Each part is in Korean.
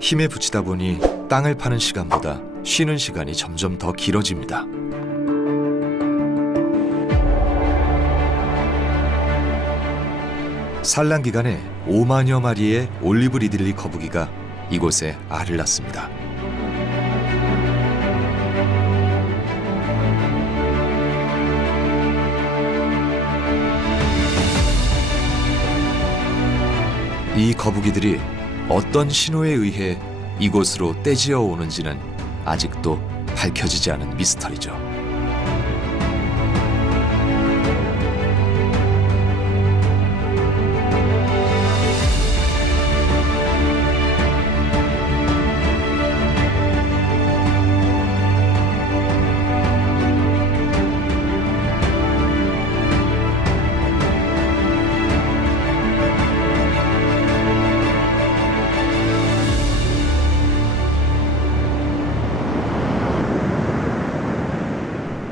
힘에 부치다 보니 땅을 파는 시간보다 쉬는 시간이 점점 더 길어집니다. 산란 기간에 5만여 마리의 올리브 리들리 거북이가 이곳에 알을 낳습니다. 이 거북이들이 어떤 신호에 의해 이곳으로 떼지어 오는지는 아직도 밝혀지지 않은 미스터리죠.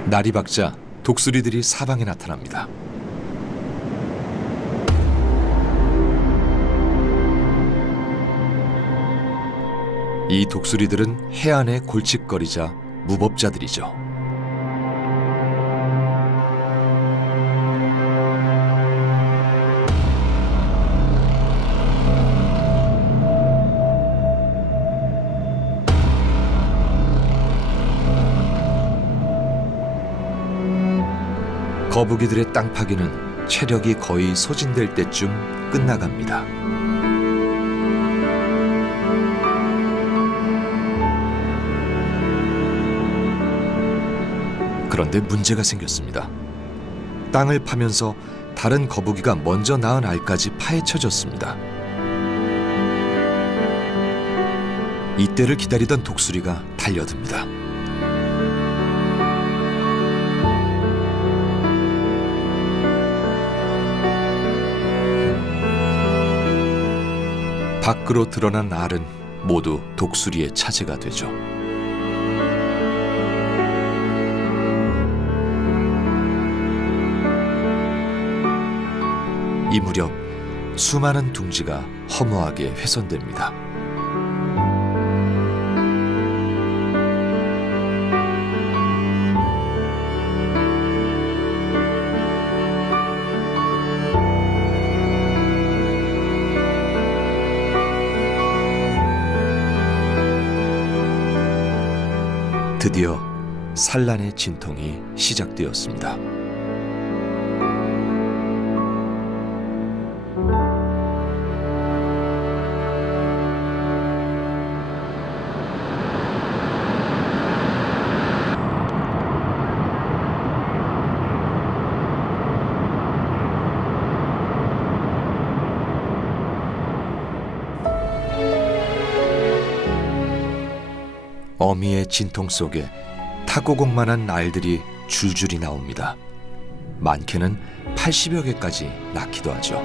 날이 밝자 독수리들이 사방에 나타납니다. 이 독수리들은 해안에 골칫거리자 무법자들이죠. 거북이들의 땅 파기는 체력이 거의 소진될 때쯤 끝나갑니다. 그런데 문제가 생겼습니다. 땅을 파면서 다른 거북이가 먼저 낳은 알까지 파헤쳐졌습니다. 이때를 기다리던 독수리가 달려듭니다. 밖으로 드러난 알은 모두 독수리의 차지가 되죠. 이 무렵 수많은 둥지가 허무하게 훼손됩니다. 드디어 산란의 진통이 시작되었습니다. 어미의 진통 속에 탁구공만한 알들이 줄줄이 나옵니다. 많게는 80여 개까지 낳기도 하죠.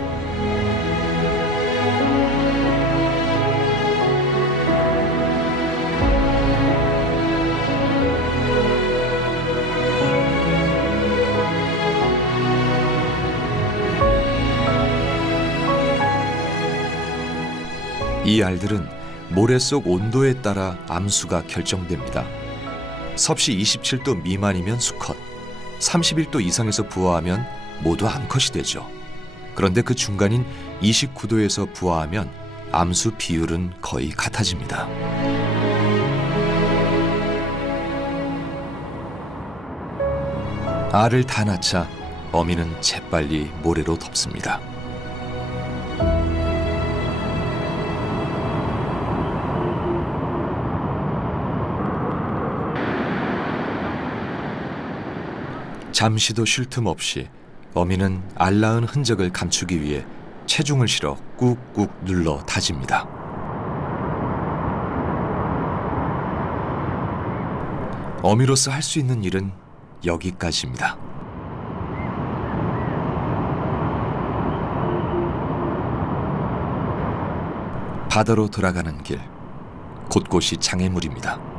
이 알들은 모래 속 온도에 따라 암수가 결정됩니다. 섭씨 27도 미만이면 수컷, 31도 이상에서 부화하면 모두 암컷이 되죠. 그런데 그 중간인 29도에서 부화하면 암수 비율은 거의 같아집니다. 알을 다 낳자 어미는 재빨리 모래로 덮습니다. 잠시도 쉴 틈 없이 어미는 알 낳은 흔적을 감추기 위해 체중을 실어 꾹꾹 눌러 다집니다. 어미로서 할 수 있는 일은 여기까지입니다. 바다로 돌아가는 길, 곳곳이 장애물입니다.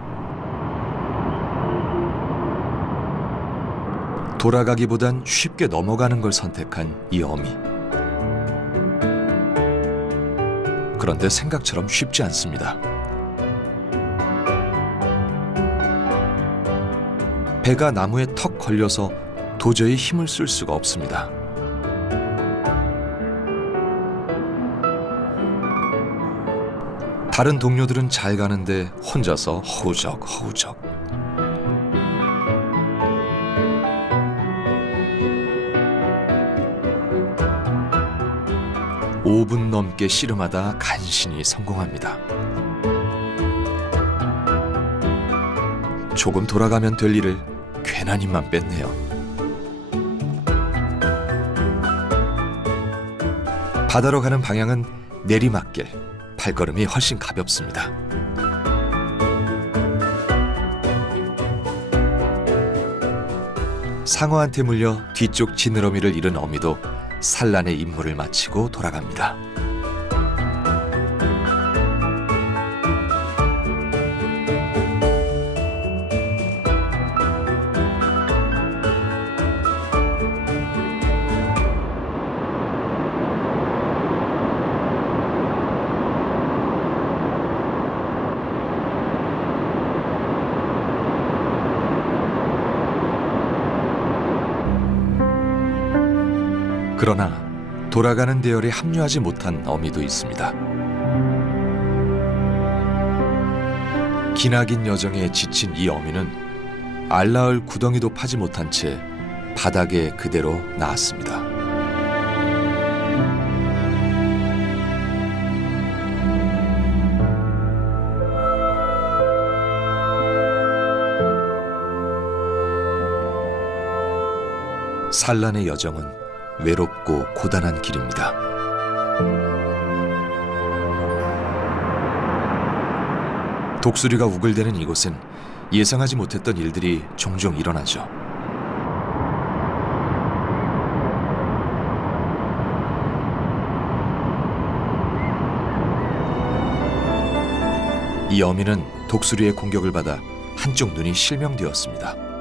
돌아가기보단 쉽게 넘어가는 걸 선택한 이 어미. 그런데 생각처럼 쉽지 않습니다. 배가 나무에 턱 걸려서 도저히 힘을 쓸 수가 없습니다. 다른 동료들은 잘 가는데 혼자서 허우적허우적. 5분 넘게 씨름하다 간신히 성공합니다. 조금 돌아가면 될 일을 괜한 힘만 뺐네요. 바다로 가는 방향은 내리막길, 발걸음이 훨씬 가볍습니다. 상어한테 물려 뒤쪽 지느러미를 잃은 어미도 산란의 임무를 마치고 돌아갑니다. 그러나 돌아가는 대열에 합류하지 못한 어미도 있습니다. 기나긴 여정에 지친 이 어미는 알라을 구덩이도 파지 못한 채 바닥에 그대로 나았습니다. 산란의 여정은 외롭고 고단한 길입니다. 독수리가 우글대는 이곳은 예상하지 못했던 일들이 종종 일어나죠. 이 어미는 독수리의 공격을 받아 한쪽 눈이 실명되었습니다.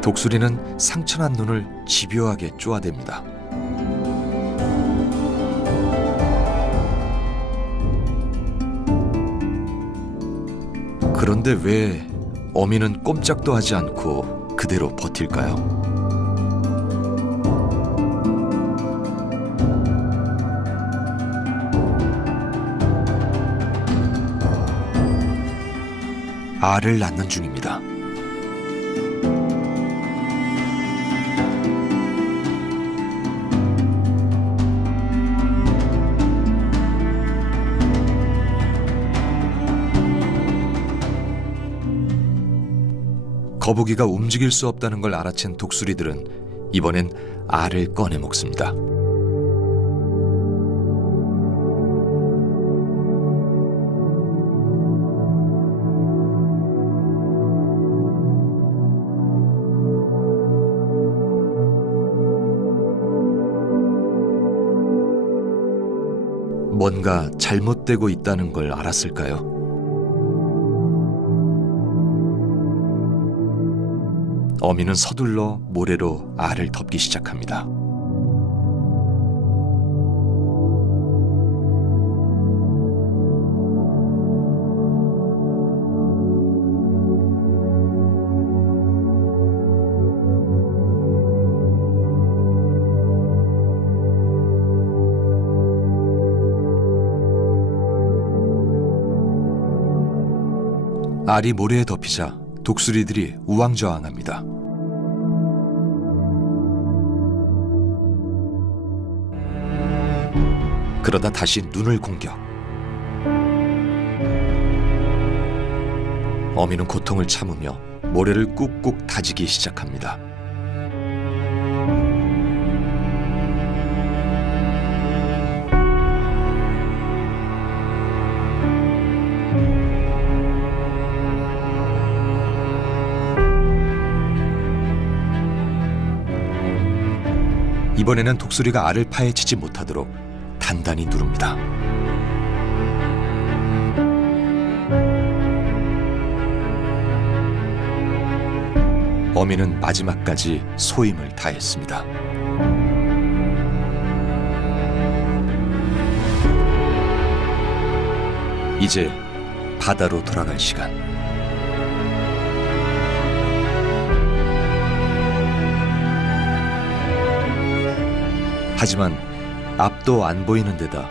독수리는 상처난 눈을 집요하게 쪼아댑니다. 그런데 왜 어미는 꼼짝도 하지 않고 그대로 버틸까요? 알을 낳는 중입니다. 거북이가 움직일 수 없다는 걸 알아챈 독수리들은 이번엔 알을 꺼내 먹습니다. 뭔가 잘못되고 있다는 걸 알았을까요? 어미는 서둘러 모래로 알을 덮기 시작합니다. 알이 모래에 덮이자 독수리들이 우왕좌왕합니다. 그러다 다시 눈을 공격. 어미는 고통을 참으며 모래를 꾹꾹 다지기 시작합니다. 이번에는 독수리가 알을 파헤치지 못하도록 단단히 누릅니다. 어미는 마지막까지 소임을 다했습니다. 이제 바다로 돌아갈 시간. 하지만 앞도 안 보이는 데다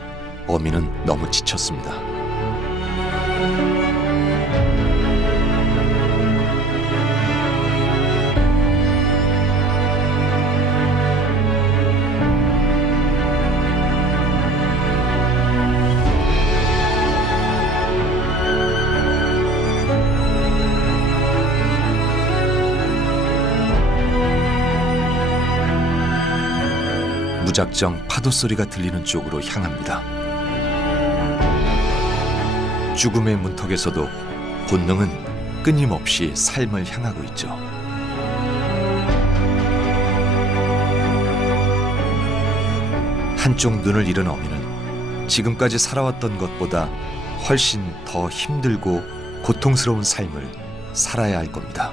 어미는 너무 지쳤습니다. 무작정 파도 소리가 들리는 쪽으로 향합니다. 죽음의 문턱에서도 본능은 끊임없이 삶을 향하고 있죠. 한쪽 눈을 잃은 어미는 지금까지 살아왔던 것보다 훨씬 더 힘들고 고통스러운 삶을 살아야 할 겁니다.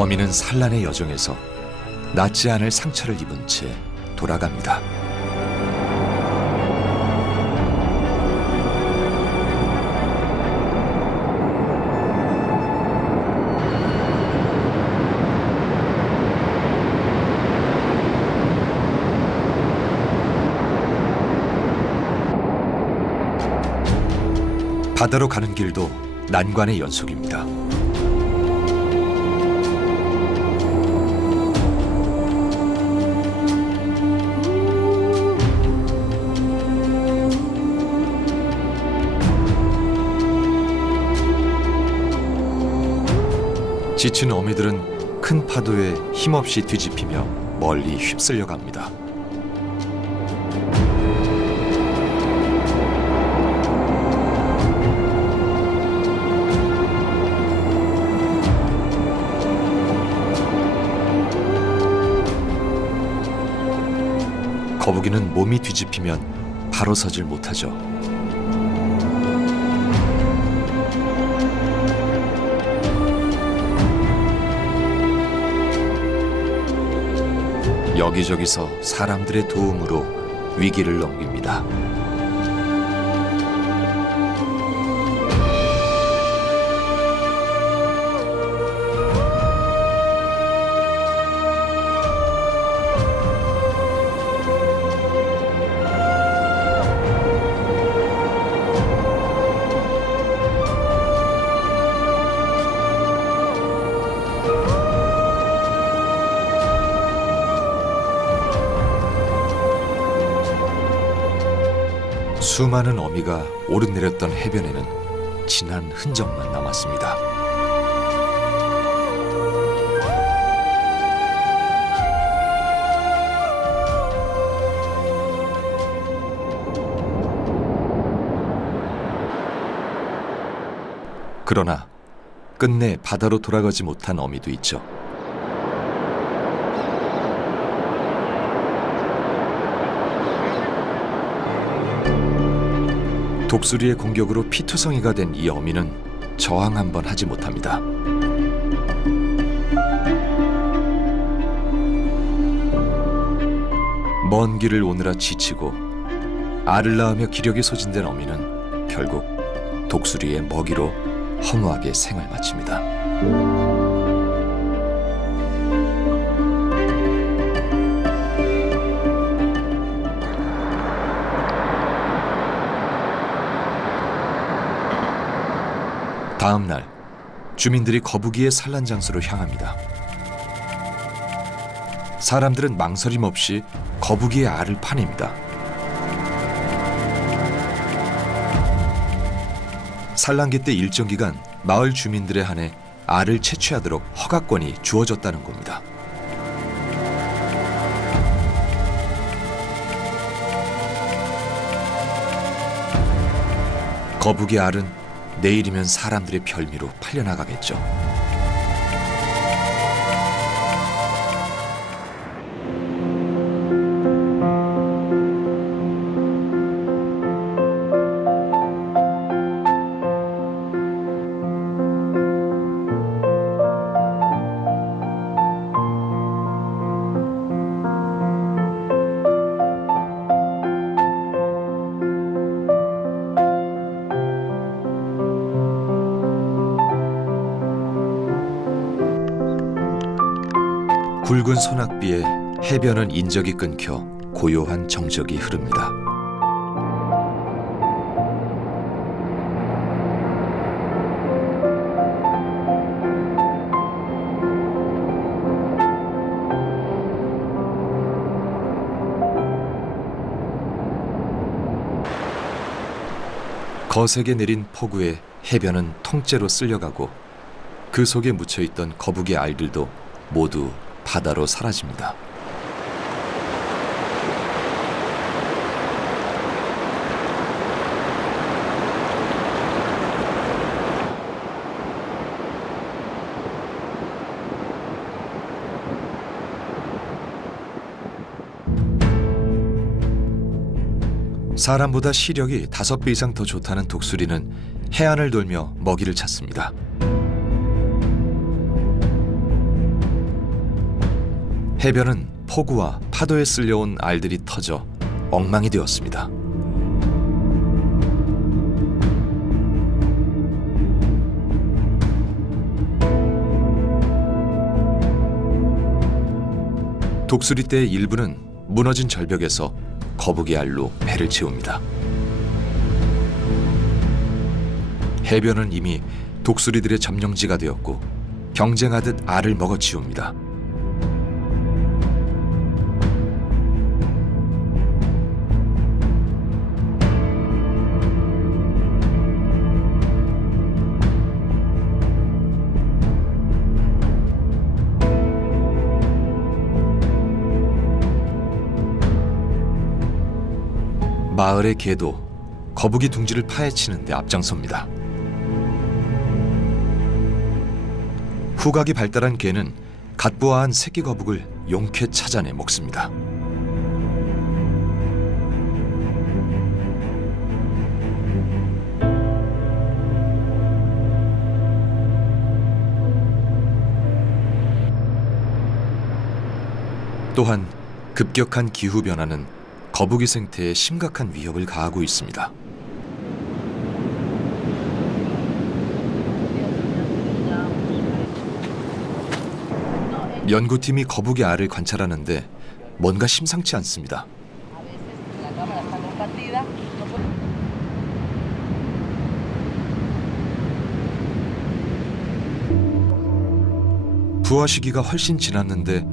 어미는 산란의 여정에서 낫지 않을 상처를 입은 채 돌아갑니다. 바다로 가는 길도 난관의 연속입니다. 지친 어미들은 큰 파도에 힘없이 뒤집히며 멀리 휩쓸려 갑니다. 거북이는 몸이 뒤집히면 바로 서질 못하죠. 여기저기서 사람들의 도움으로 위기를 넘깁니다. 수많은 어미가 오르내렸던 해변에는 진한 흔적만 남았습니다. 그러나 끝내 바다로 돌아가지 못한 어미도 있죠. 독수리의 공격으로 피투성이가 된 이 어미는 저항 한번 하지 못합니다. 먼 길을 오느라 지치고 알을 낳으며 기력이 소진된 어미는 결국 독수리의 먹이로 허무하게 생을 마칩니다. 다음 날 주민들이 거북이의 산란 장소로 향합니다. 사람들은 망설임 없이 거북이의 알을 파냅니다. 산란기 때 일정 기간 마을 주민들에 한해 알을 채취하도록 허가권이 주어졌다는 겁니다. 거북이 알은 내일이면 사람들의 별미로 팔려나가겠죠. 붉은 소낙비에 해변은 인적이 끊겨 고요한 정적이 흐릅니다. 거세게 내린 폭우에 해변은 통째로 쓸려가고 그 속에 묻혀있던 거북이 알들도 모두 바다로 사라집니다. 사람보다 시력이 5배 이상 더 좋다는 독수리는 해안을 돌며 먹이를 찾습니다. 해변은 폭우와 파도에 쓸려온 알들이 터져 엉망이 되었습니다. 독수리떼의 일부는 무너진 절벽에서 거북이 알로 배를 채웁니다. 해변은 이미 독수리들의 점령지가 되었고 경쟁하듯 알을 먹어치웁니다. 마을의 개도 거북이 둥지를 파헤치는 데 앞장섭니다. 후각이 발달한 개는 갓부화한 새끼 거북을 용케 찾아내 먹습니다. 또한 급격한 기후 변화는 거북이 생태에 심각한 위협을 가하고 있습니다. 연구팀이 거북이 알을 관찰하는데 뭔가 심상치 않습니다. 부화 시기가 훨씬 지났는데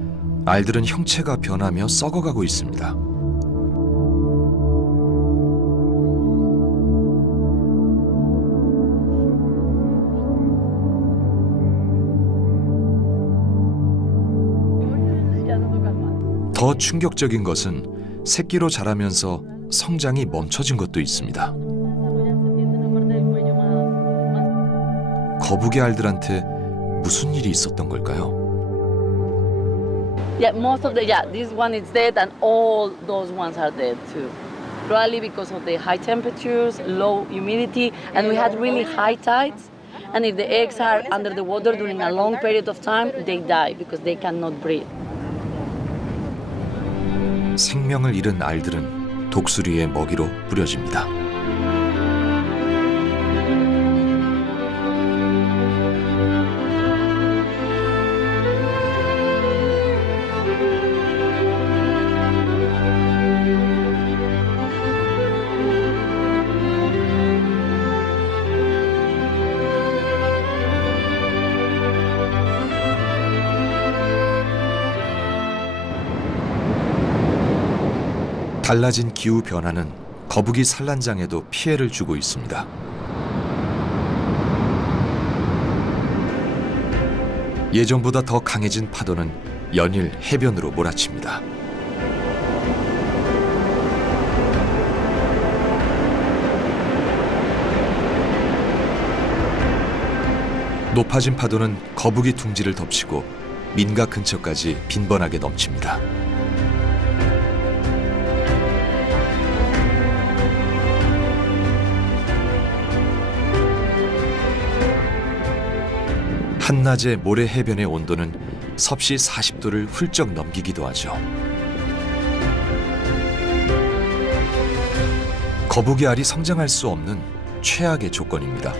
알들은 형체가 변하며 썩어가고 있습니다. 더 충격적인 것은 새끼로 자라면서 성장이 멈춰진 것도 있습니다. 거북이 알들한테 무슨 일이 있었던 걸까요? This one is dead and all those ones are dead too. Probably because of the high temperatures, low humidity, and we had really high tides. And if the eggs are under the water during a long period of time, they die because they cannot breathe. 생명을 잃은 알들은 독수리의 먹이로 뿌려집니다. 달라진 기후 변화는 거북이 산란장에도 피해를 주고 있습니다. 예전보다 더 강해진 파도는 연일 해변으로 몰아칩니다. 높아진 파도는 거북이 둥지를 덮치고 민가 근처까지 빈번하게 넘칩니다. 한낮의 모래 해변의 온도는 섭씨 40도를 훌쩍 넘기기도 하죠. 거북이 알이 성장할 수 없는 최악의 조건입니다.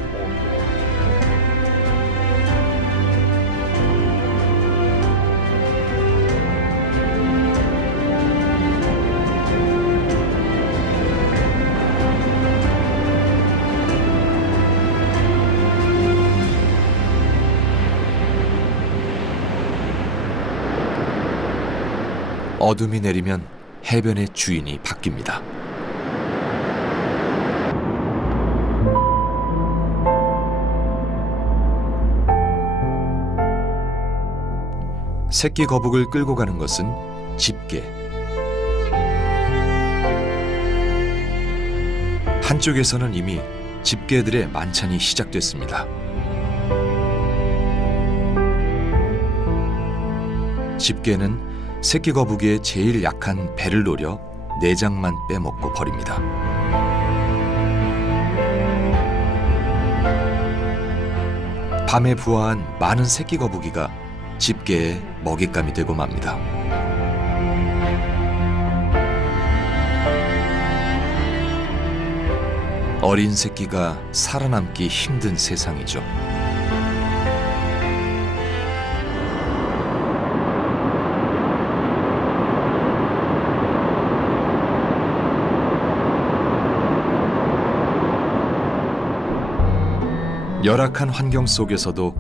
어둠이 내리면 해변의 주인이 바뀝니다. 새끼 거북을 끌고 가는 것은 집게. 한쪽에서는 이미 집게들의 만찬이 시작됐습니다. 집게는 새끼 거북이의 제일 약한 배를 노려 내장만 빼먹고 버립니다. 밤에 부화한 많은 새끼 거북이가 집게의 먹잇감이 되고 맙니다. 어린 새끼가 살아남기 힘든 세상이죠. 열악한 환경 속에서도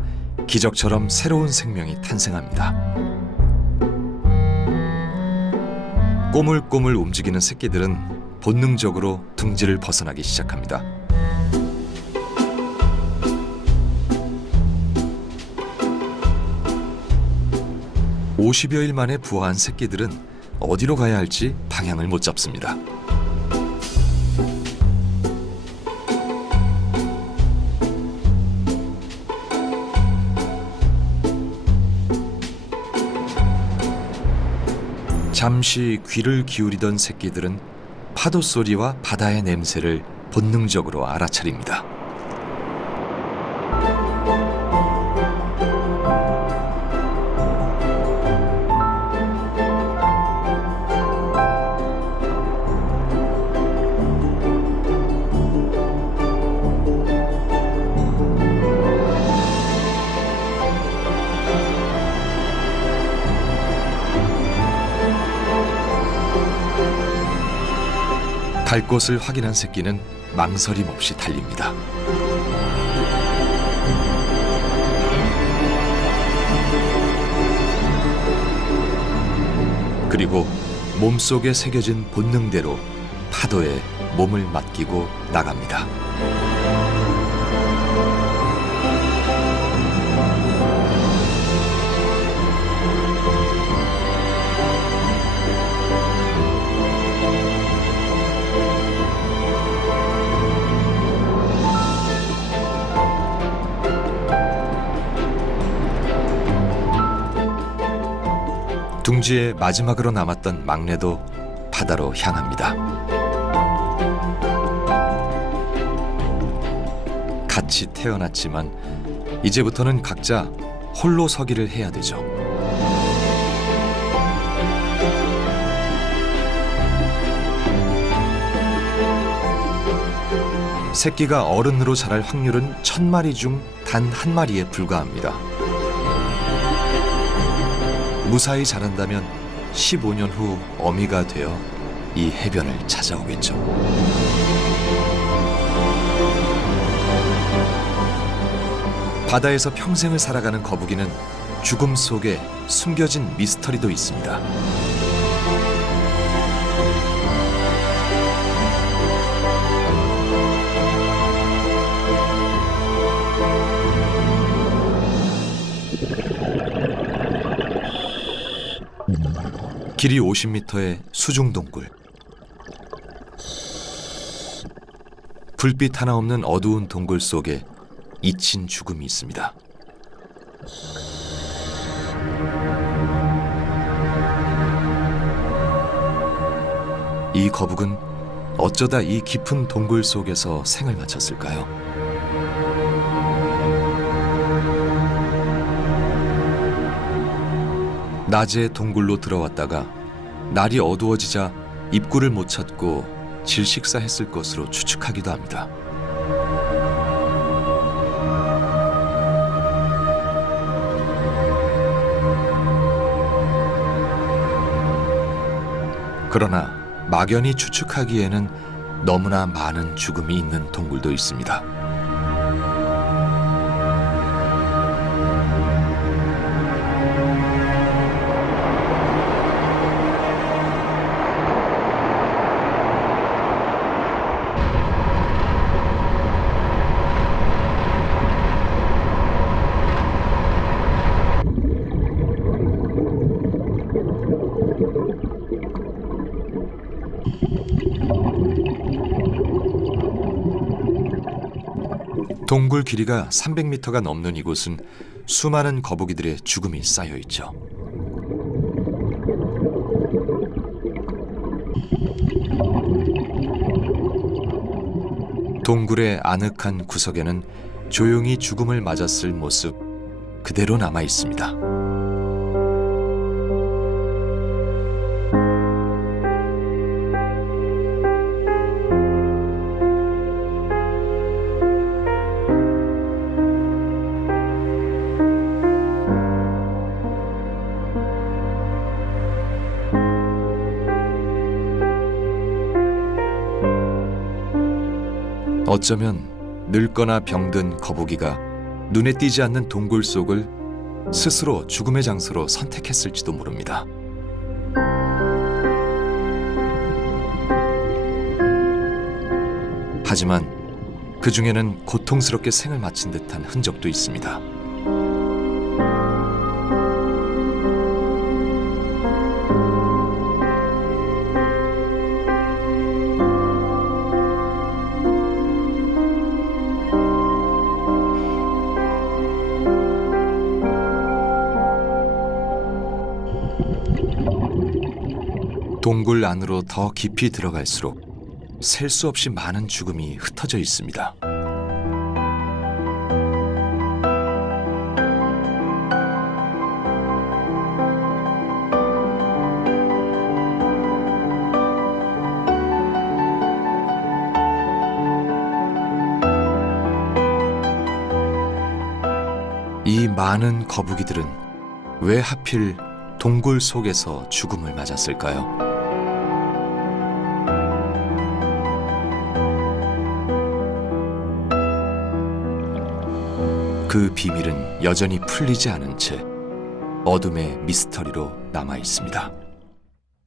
기적처럼 새로운 생명이 탄생합니다. 꼬물꼬물 움직이는 새끼들은 본능적으로 둥지를 벗어나기 시작합니다. (50여일) 만에 부화한 새끼들은 어디로 가야 할지 방향을 못 잡습니다. 잠시 귀를 기울이던 새끼들은 파도 소리와 바다의 냄새를 본능적으로 알아차립니다. 갈 곳을 확인한 새끼는 망설임 없이 달립니다. 그리고 몸속에 새겨진 본능대로 파도에 몸을 맡기고 나갑니다. 둥지의 마지막으로 남았던 막내도 바다로 향합니다. 같이 태어났지만 이제부터는 각자 홀로 서기를 해야 되죠. 새끼가 어른으로 자랄 확률은 1000마리 중 단 1마리에 불과합니다. 무사히 자란다면 15년 후 어미가 되어 이 해변을 찾아오겠죠. 바다에서 평생을 살아가는 거북이는 죽음 속에 숨겨진 미스터리도 있습니다. 길이 50m의 수중동굴. 불빛 하나 없는 어두운 동굴 속에 잊힌 죽음이 있습니다. 이 거북은 어쩌다 이 깊은 동굴 속에서 생을 마쳤을까요? 낮에 동굴로 들어왔다가 날이 어두워지자 입구를 못 찾고 질식사했을 것으로 추측하기도 합니다. 그러나 막연히 추측하기에는 너무나 많은 죽음이 있는 동굴도 있습니다. 동굴 길이가 300m가 넘는 이곳은 수많은 거북이들의 죽음이 쌓여 있죠. 동굴의 아늑한 구석에는 조용히 죽음을 맞았을 모습 그대로 남아 있습니다. 어쩌면 늙거나 병든 거북이가 눈에 띄지 않는 동굴 속을 스스로 죽음의 장소로 선택했을지도 모릅니다. 하지만 그 중에는 고통스럽게 생을 마친 듯한 흔적도 있습니다. 동굴 안으로 더 깊이 들어갈수록 셀 수 없이 많은 죽음이 흩어져 있습니다. 이 많은 거북이들은 왜 하필 동굴 속에서 죽음을 맞았을까요? 그 비밀은 여전히 풀리지 않은 채 어둠의 미스터리로 남아 있습니다.